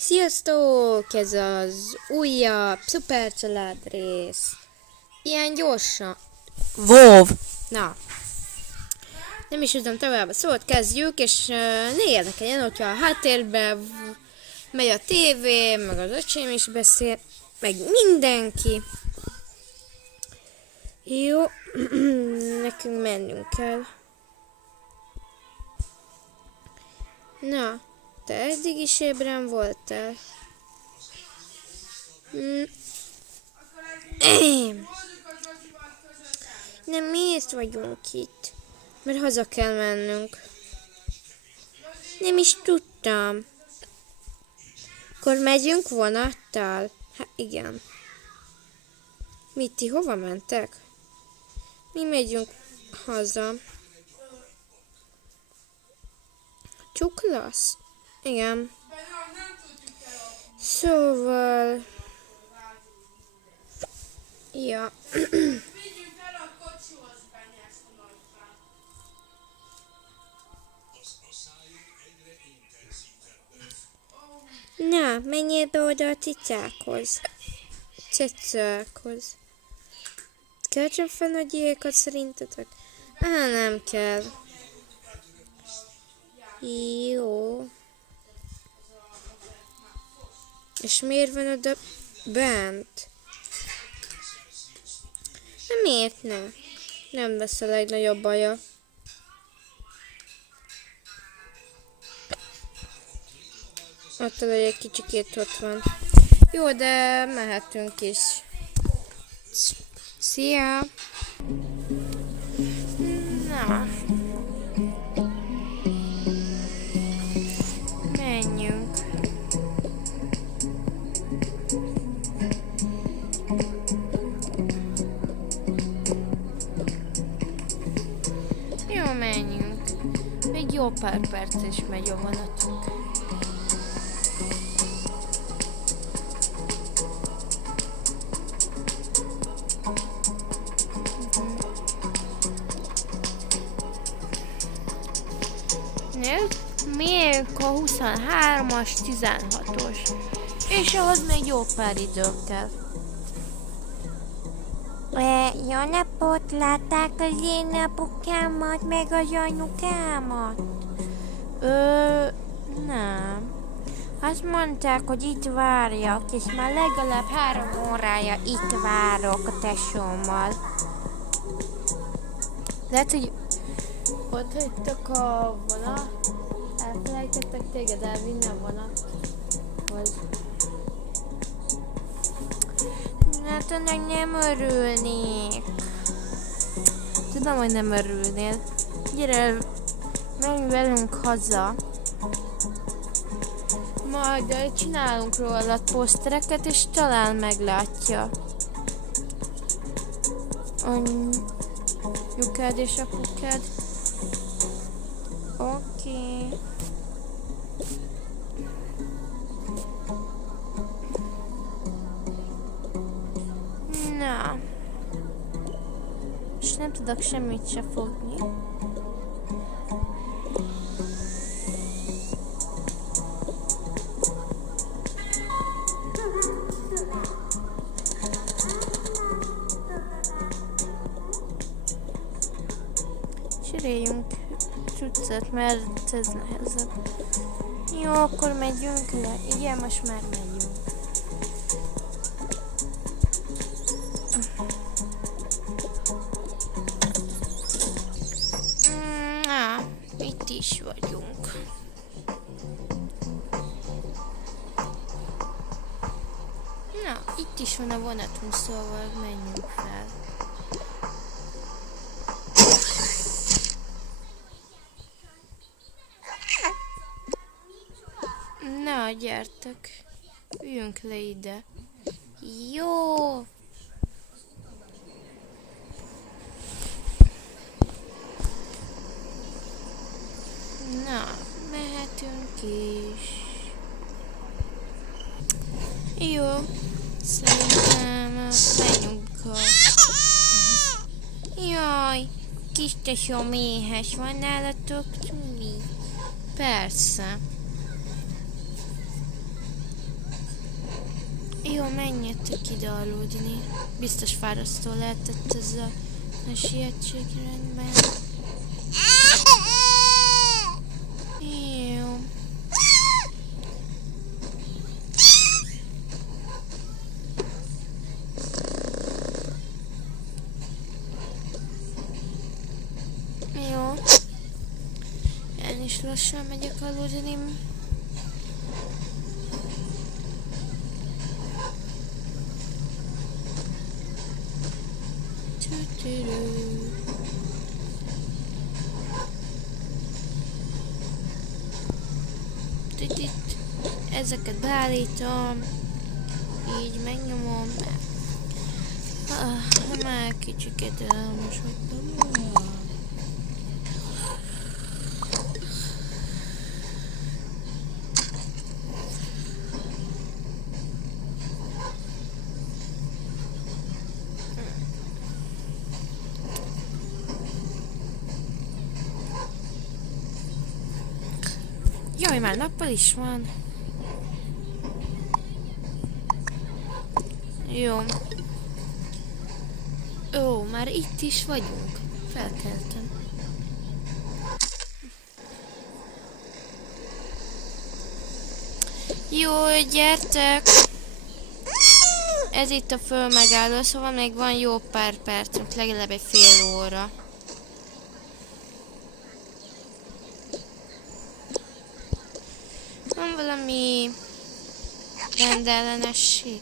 Sziasztok! Ez az újabb szupercsalád rész. Ilyen gyorsan. WoW! Na. Nem is tudom tovább a szót, kezdjük, és ne érdekeljen, hogyha a háttérben megy a tévé, meg az öcsém is beszél, meg mindenki. Jó, nekünk mennünk kell. Na, te eddig is ébren voltál. Nem, miért vagyunk itt? Mert haza kell mennünk. Nem is tudtam. Akkor megyünk vonattal? Hát igen. Mit, ti hova mentek? Mi megyünk haza. Csuklasz? Igen. Szóval... Ja. Na, menjél be oda a cicákhoz. Cicákhoz. Kölcsön fel a gyékat szerintetek? Nem kell. Jó. És miért van oda bent? Miért ne? Nem lesz a legnagyobb baja. Attól, hogy egy kicsikét ott van. Jó, de mehetünk is. Szia! Na. Menjünk. Jó, menjünk. Még jó pár perc is megy a vonatunk. Miért a 23-as, 16-os? És ahhoz még jó pár idő kell. Jó napot, látták az én apukámat, meg az anyukámat? Nem. Azt mondták, hogy itt várjak, és már legalább 3 órája itt várok a tesómmal. Lehet, hogy ott hagytak a vonat, elfelejtettek téged elvinni a vonathoz. Hát annak nem örülnék. Tudom, hogy nem örülnél. Gyere, menj velünk haza. Majd csinálunk róla posztereket, és talán meglátja. Anyukád és apukád. Oké. Na. És nem tudok semmit se fogni. Cseréljünk cuccot, mert ez nehezebb. Jó, akkor megyünk le. Igen, most már megyünk. Na, itt is vagyunk. Na, itt is van a vonatunk, szóval menjünk fel. Na, gyertek. Üljünk le ide. Jó. Na, mehetünk is. Jó. Szerintem menjünk a... Jaj, kis tesóm éhes, van nálatok mi? Persze. menjetek ide aludni. Biztos fárasztó lehetett ez a sietség rendben. Jó. Jó. Én is lassan megyek aludni. Ezeket beállítom, így megnyomom, már kicsiket elmosodtam. Jaj, már nappal is van. Jó. Ó, már itt is vagyunk. Felkeltem. Jó, gyertek! Ez itt a fölmegálló, szóval még van jó pár percünk, legalább egy fél óra. Van valami rendellenesség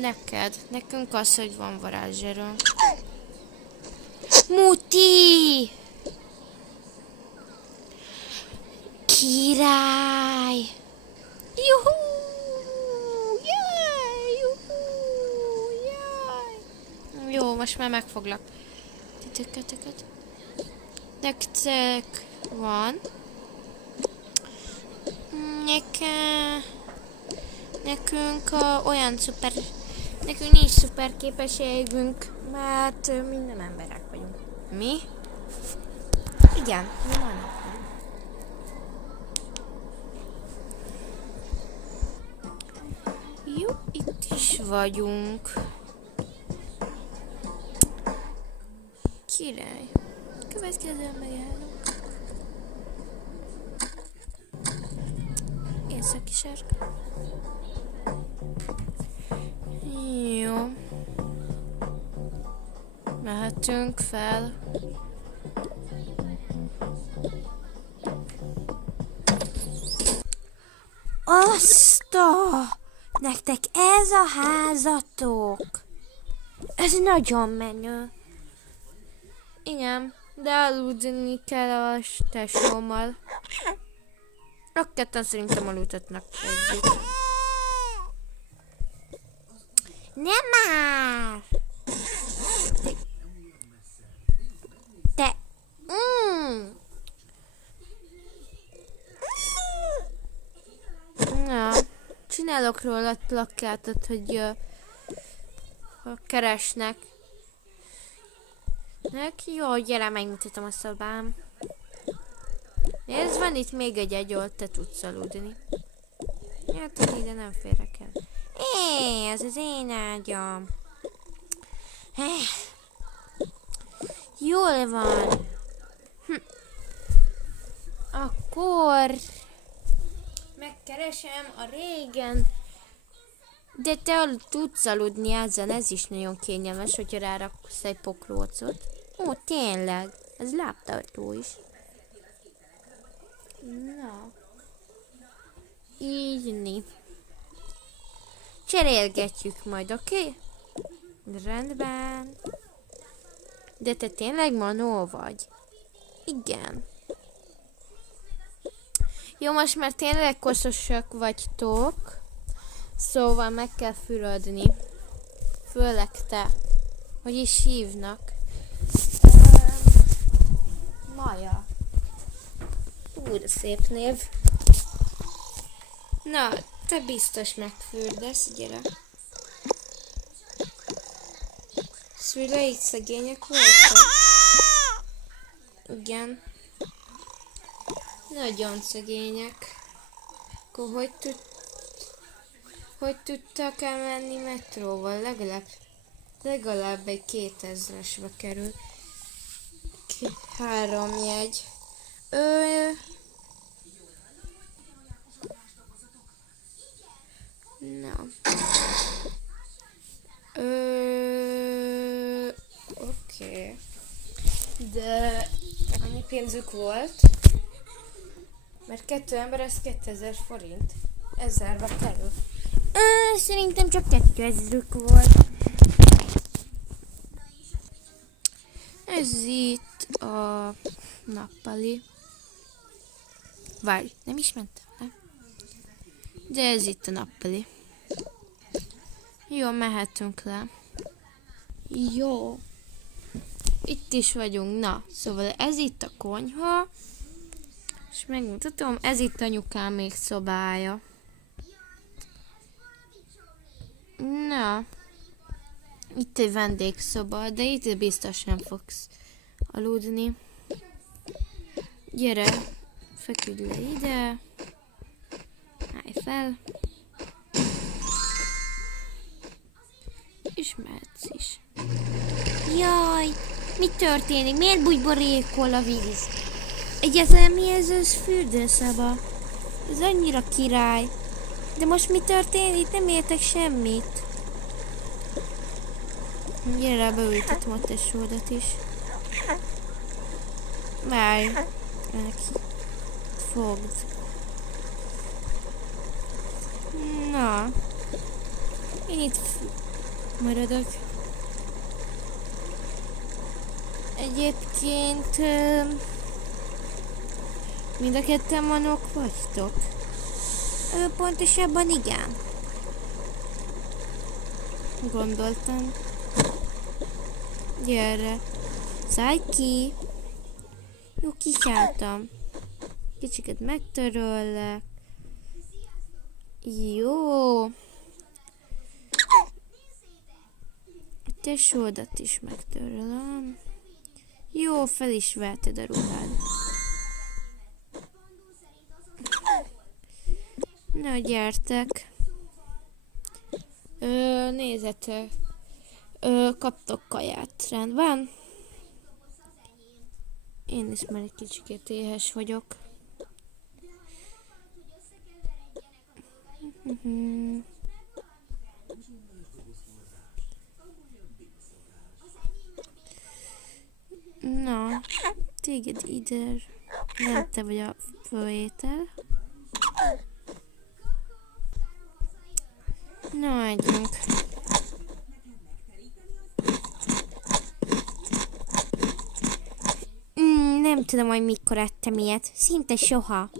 neked. Nekünk az, hogy van varázserő. Muti! Király! Juhú! Jaj! Juhú! Jaj! Jó, most már megfoglak titeket. Nektek van. Nekünk nekünk nincs szuper képességünk, mert mi nem emberek vagyunk. Mi? Igen, mi vannak. Jó, itt is vagyunk. Király. Következően megállunk. Északi sarka. Jó. Mehetünk fel. Nektek ez a házatok. Ez nagyon menő. Igen, de aludni kell a tesómmal. A ketten szerintem aludhatnak együtt. Nem már! Te... Na, csinálok róla plakátot, hogy ha keresnek. Jó, gyere, megmutatom a szobám. Nézd, van itt még egy ahol te tudsz aludni. Hát ide nem férek el. Ez az én ágyam. Jól van. Akkor megkeresem a régen. De te tudsz aludni ezen, ez is nagyon kényelmes, hogyha ráraksz egy pokrócot. Ó, tényleg, ez lábtartó is. Na. Így. Cserélgetjük majd, oké? Rendben. De te tényleg manó vagy? Igen. Jó, most már tényleg koszosak vagytok. Szóval meg kell fürödni. Főleg te. Hogy is hívnak? Maja. Úr, szép név. Na, te biztos megfürdesz, gyere. Szüleid szegények voltak? Igen. Nagyon szegények. Akkor hogy hogy tudtak elmenni metróval, legalább egy 2000-esbe kerül. 3 jegy. Na. Oké. De annyi pénzük volt, mert 2 ember, ez 2000 forint. 1000-be kerül. Szerintem csak 2000-ük volt. Ez itt a nappali. Várj, nem is mentem, nem? De ez itt a nappali. Jó, mehetünk le. Jó. Itt is vagyunk, na. Szóval ez itt a konyha. És megmutatom, ez itt anyukám még szobája. Na. Itt egy vendégszoba, de itt biztos nem fogsz aludni. Gyere, feküdj le ide. Állj fel. És mehetsz is. Jaj, mi történik? Miért bugyborékol a víz? Egyáltalán mi ez az fürdőszoba? Ez annyira király. De most mi történik? Nem értek semmit. Gyere, beültetem a tesódat is. Várj. Neki. Fogd. Na. Én itt maradok. Egyébként mind a ketten manok vagytok? Pontosabban igen. Gondoltam. Gyere. Szállj ki. Jó, kiszálltam. Kicsiket megtöröllek. Jó. A tesódat is megtörölöm. Jó, fel is vetted a ruhád. Na, gyertek. Nézzetek. Kaptok kaját. Rendben? Én is már egy kicsikét éhes vagyok. Na, téged ide. Nem te vagy a főétel. Na, együnk. Nem tudom, hogy mikor ettem ilyet. Szinte soha.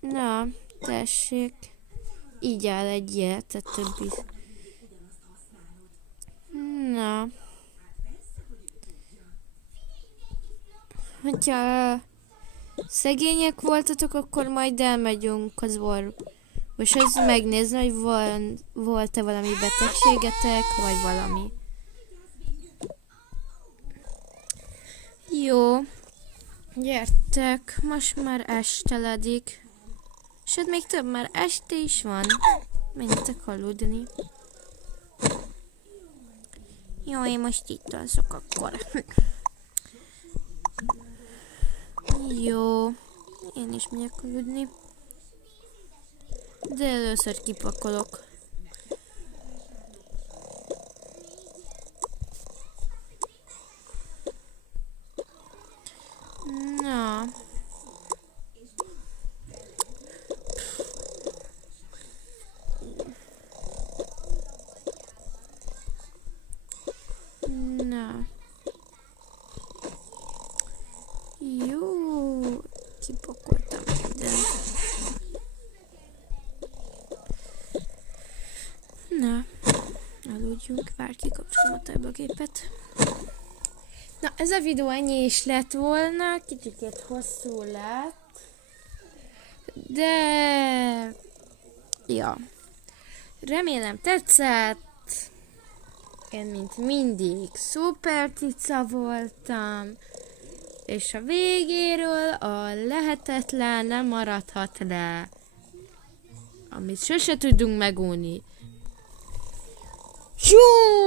Na, tessék. Így áll egy ilyet, a többi. Na. Hogyha szegények voltatok, akkor majd elmegyünk az orvoshoz, és az megnézni, hogy volt-e valami betegségetek, vagy valami. Jó. Gyertek, most már esteledik. Sőt, még több, már este is van. Menjetek aludni. Jó, én most itt alszok akkor. Jó. Én is megyek aludni. De először kipakolok. Na. Na. Jó. Kipakoltam mindent. Na. Aludjunk. Várj, kikapcsolom a táblagépet. Na, ez a videó ennyi is lett volna. Kicsikét hosszú lett. De... ja. Remélem tetszett. Én, mint mindig, szuper cica voltam. És a végéről a lehetetlen nem maradhat le. amit sose tudunk megunni. Zsú!